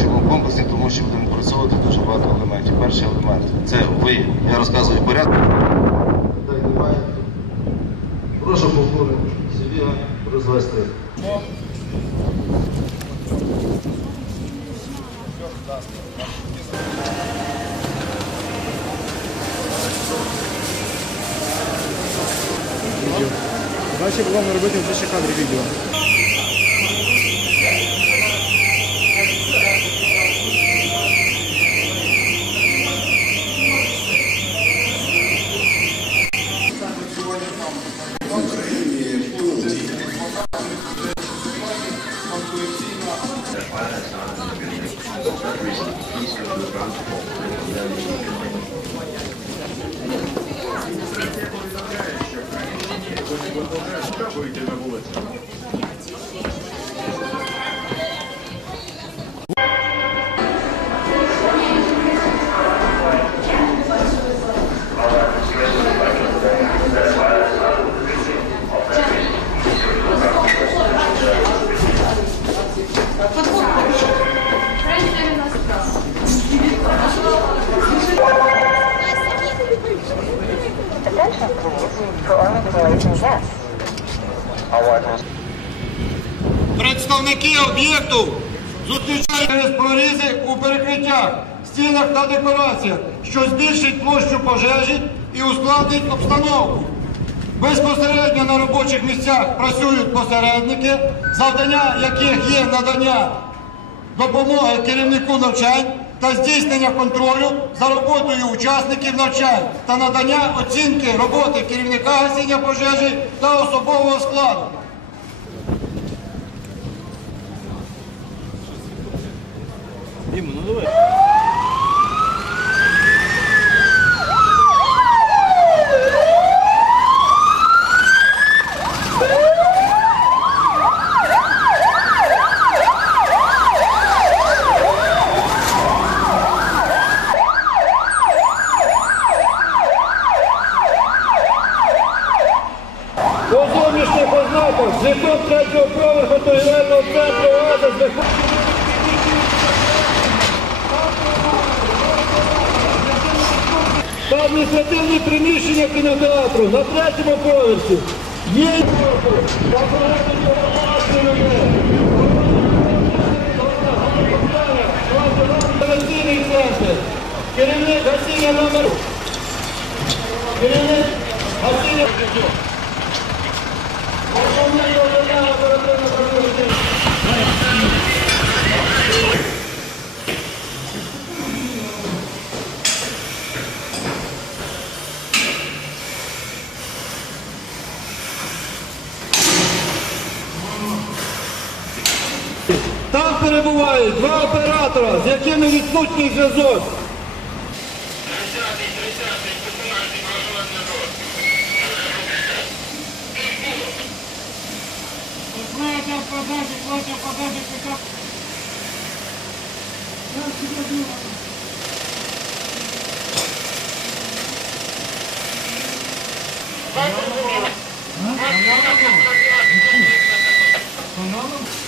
Чому комплексні? Тому що будемо працювати дуже багато елементів. Перший елемент це ви. Я розказую немає. Прошу повторити собі розвести. Далі будемо робити вже ще кадри відео. Стінах та декораціях, що збільшить площу пожежі і ускладнить обстановку. Безпосередньо на робочих місцях працюють посередники, завдання яких є надання допомоги керівнику навчань та здійснення контролю за роботою учасників навчань та надання оцінки роботи керівника гасіння пожежі та особового складу. Ну давай. Parti Bakır Ağırsı. Yeni Bakır Ağırsı. Gelenler gazeteyi yalanlar. Gelenler gazeteyi yalanlar. два оператора, з якими відсутній зв'язок. Встановлює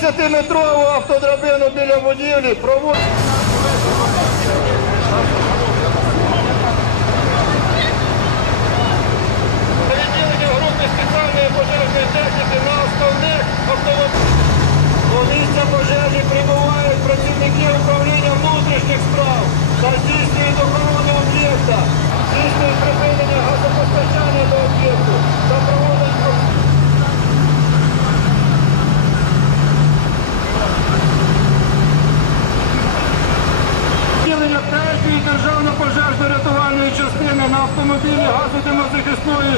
60-метрову автодрабину біля будівлі. проводять. Переділення групи спеціальної пожежної техніки на основних автомобілях. До пожежі прибувають працівники управління внутрішніх справ та здійснюють охорону об'єкта, здійснюють припинення газопостачання до об'єкту та проводять Відділення третьої державно-пожежно-рятувальної частини на автомобілі газодимозахисної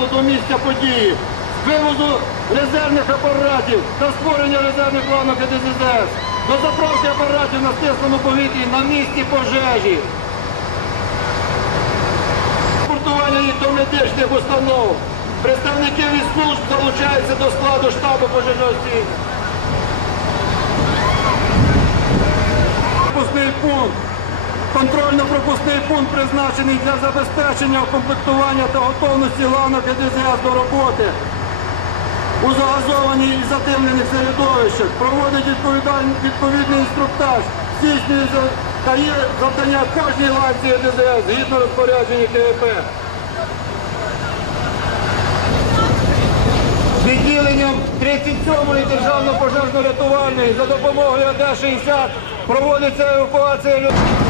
служби до місця події, з виводу резервних апаратів та створення резервних планок ДЗС, до заправки апаратів на стисному повітрі на місці пожежі. Транспортування їх до медичних установ. Представники від служб залучаються до складу штабу пожежогасіння. Пропускний пункт. Контрольно-пропускний пункт призначений для забезпечення укомплектування та готовності ланок і до роботи у загазованій і затемнених середовищах, проводить відповідний інструктаж, здійснює дає завдання кожній ланці ДЗС згідно розпорядження КВП. Відділенням 37-ї державно пожежно-рятувальної за допомогою АД-60 проводиться евакуація людей.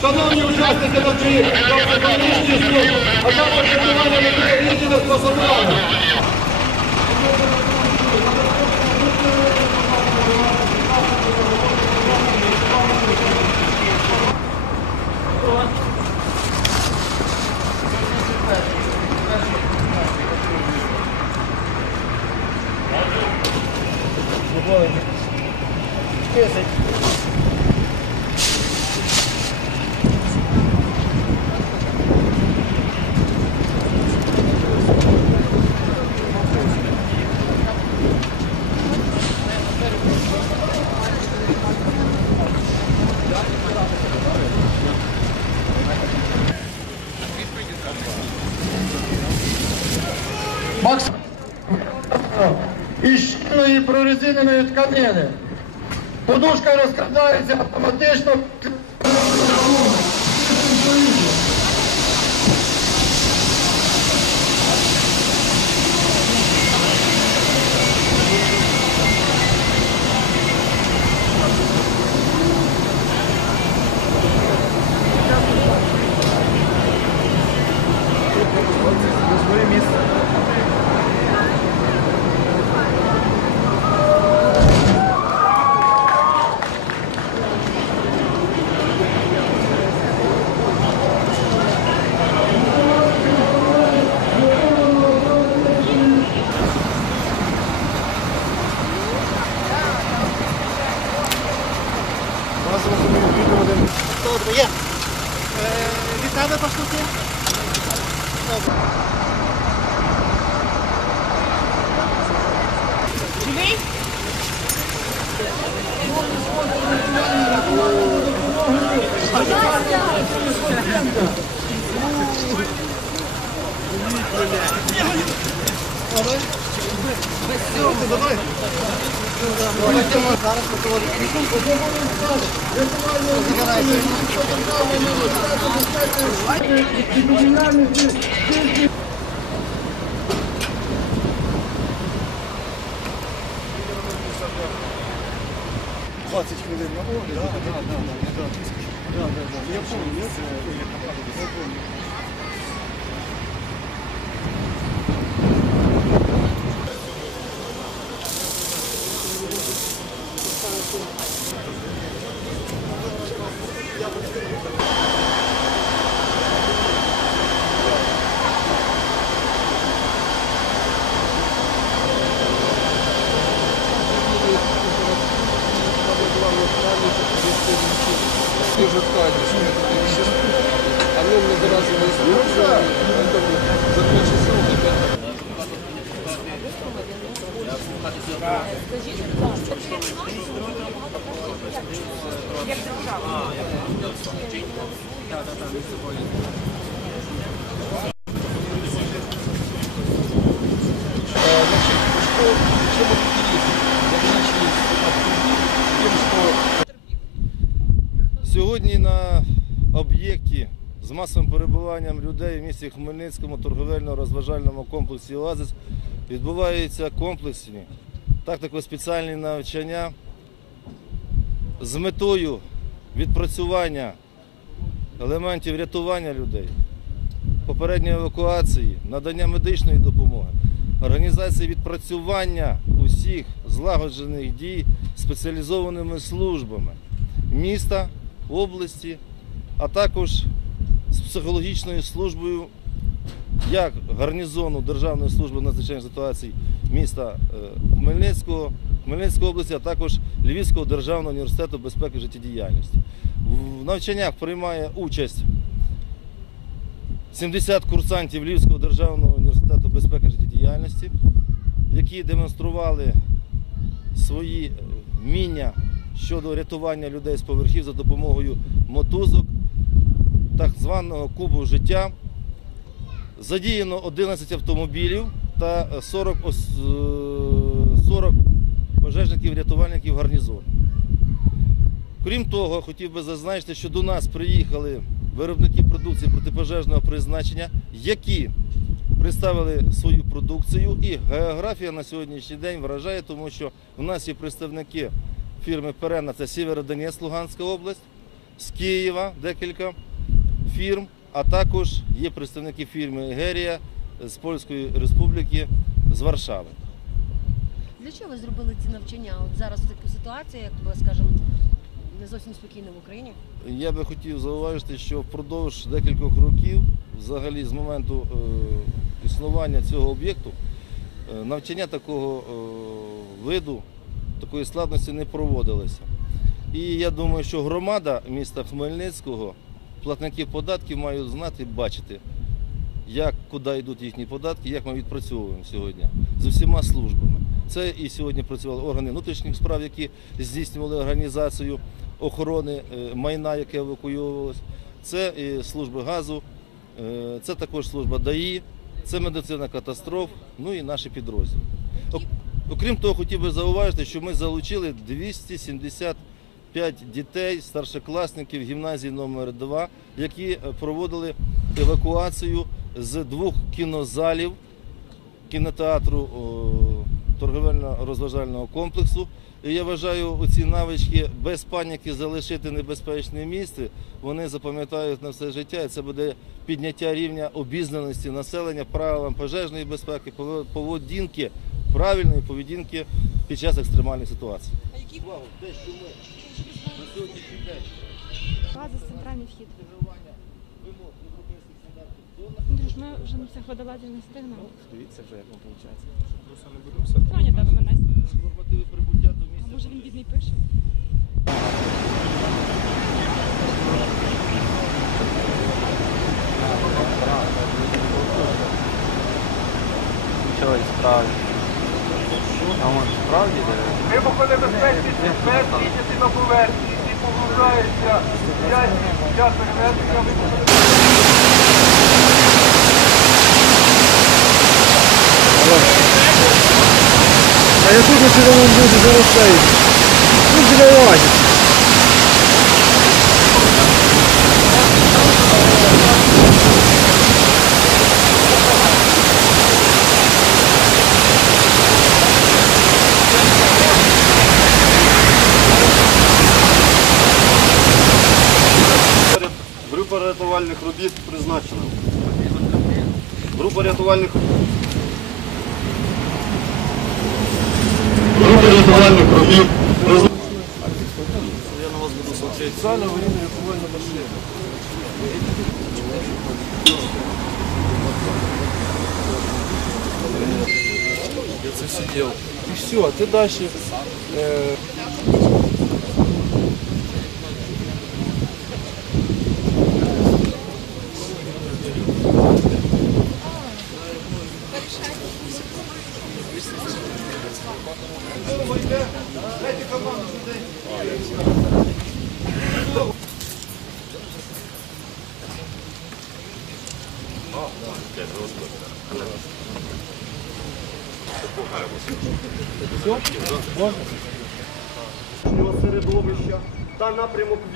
Шановні учасники навчання, а також рятування на способами. Прорезиненої тканини. Подушка розкрадається автоматично. Зараз уже ткани, что это вещество. Оно многоразово используется, поэтому за три часа у тебя Э, Значит, что, чем это интересно? Отличие об'єкті з масовим перебуванням людей в місті Хмельницькому торговельно-розважальному комплексі «Оазис» відбуваються комплексні тактико-спеціальні навчання з метою відпрацювання елементів рятування людей, попередньої евакуації, надання медичної допомоги, організації відпрацювання усіх злагоджених дій спеціалізованими службами міста, області, а також з психологічною службою як гарнізону Державної служби надзвичайних ситуацій міста е, Хмельницького, Хмельницької області, а також Львівського державного університету безпеки і життєдіяльності. В навчаннях приймає участь 70 курсантів Львівського державного університету безпеки і життєдіяльності, які демонстрували свої е, вміння щодо рятування людей з поверхів за допомогою мотузок, так званого кубу життя. Задіяно 11 автомобілів та 40, е, 40 пожежників-рятувальників гарнізону. Крім того, хотів би зазначити, що до нас приїхали виробники продукції протипожежного призначення, які представили свою продукцію. І географія на сьогоднішній день вражає, тому що у нас є представники фірми Перена, це Сєвєродонецьк, Луганська область, з Києва декілька фірм, а також є представники фірми Герія з Польської Республіки, з Варшави. Для чого ви зробили ці навчання? От зараз в таку ситуацію, як би скажемо, не зовсім спокійно в Україні. Я би хотів зауважити, що впродовж декількох років, взагалі з моменту е, існування цього об'єкту, е, навчання такого е, виду, такої складності не проводилося. І я думаю, що громада міста Хмельницького, платники податків мають знати, бачити, як, куди йдуть їхні податки, як ми відпрацьовуємо сьогодні з усіма службами. Це і сьогодні працювали органи внутрішніх справ, які здійснювали організацію охорони е, майна, яке евакуйовувалось. Це і служби газу, е, це також служба ДАІ, це медицина катастроф, ну і наші підрозділи. Окрім того, хотів би зауважити, що ми залучили 275 дітей, старшокласників гімназії номер 2 які е, проводили евакуацію з двох кінозалів кінотеатру торговельно-розважального комплексу. І я вважаю, оці навички без паніки залишити небезпечне місце, вони запам'ятають на все життя. І це буде підняття рівня обізнаності населення правилам пожежної безпеки, поведінки, правильної поведінки під час екстремальних ситуацій. На сьогоднішній день База центральний вхід. ми вже на цих водолазів не встигнемо. Дивіться вже, як вам виходить. Просто не будемо все. Соня тебе мене. нормативи прибуття до А може він бідний пише? Нічого і справді. А вон справді дерева? Вибухонебезпечні предмети підняті на поверхні і погружаються ясні час перевезення. А я тут на червоному буду зараз цей. Ну, біля рятувальних робіт призначена. Група рятувальних Група рятувальних робіт призначена. Я на вас буду смотреть. Специально аварийная рятувальная машина. Я це все делал. І все, а ти далі.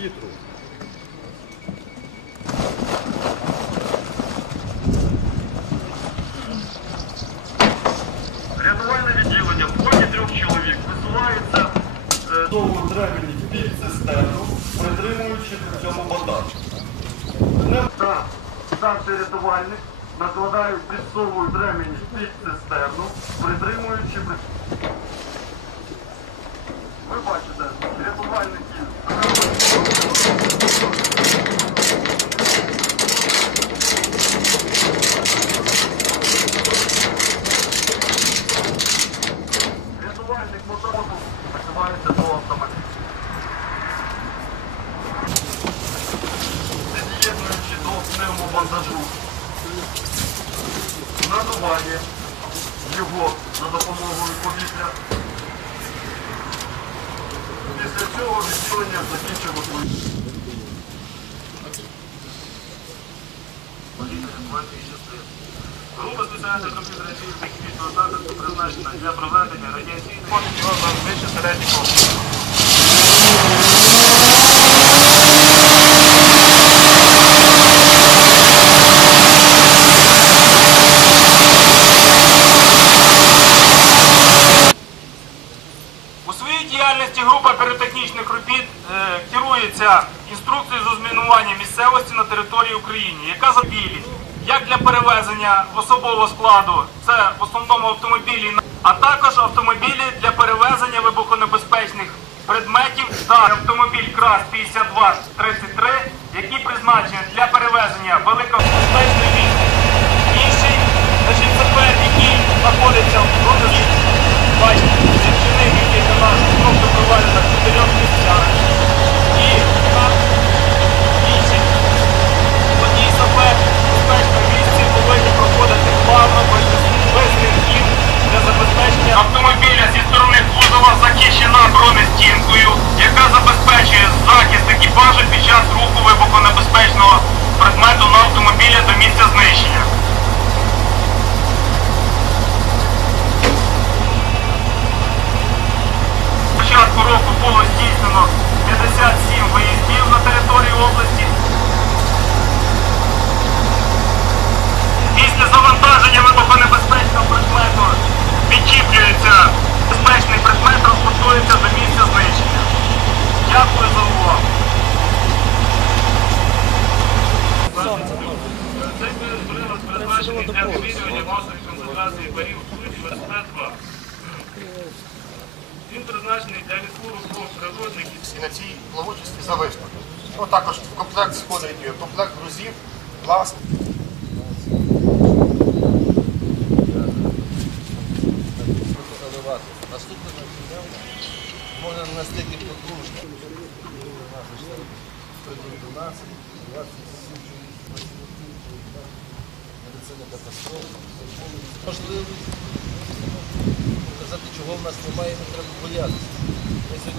вітру. Рятувальне відділення в ході трьох чоловік висувається е, довго древені під цистерну, притримуючи при цьому бандаж. Так, станція рятувальник накладають, підсовують ремені під цистерну, притримуючи Mars is also складу, це в основному автомобілі, а також автомобілі для перевезення вибухонебезпечних предметів. Та автомобіль КРАС 5233, які призначені для перевезення великобезпечної війни. Інший, значить, сапер, який знаходиться в бронезвіті, бачите, зінчини, який у нас просто провалено в чотирьох місцях. І так, інші водій сапер в безпечному місці повинні проходити плавно, без, без римків для забезпечення автомобіля зі сторони кузова захищена бронестінкою, яка забезпечує захист екіпажу під час руху вибухонебезпечного предмету на автомобіля до місця знищення. Він для відбору кров і на цій плавучості зависнути. Ну, також в комплект входить комплект грузів, ласт. Наступне можна настільки. До нас 27 чоловік працівників медицини катастрофи. Можливість показати, чого в нас немає, не треба боятися.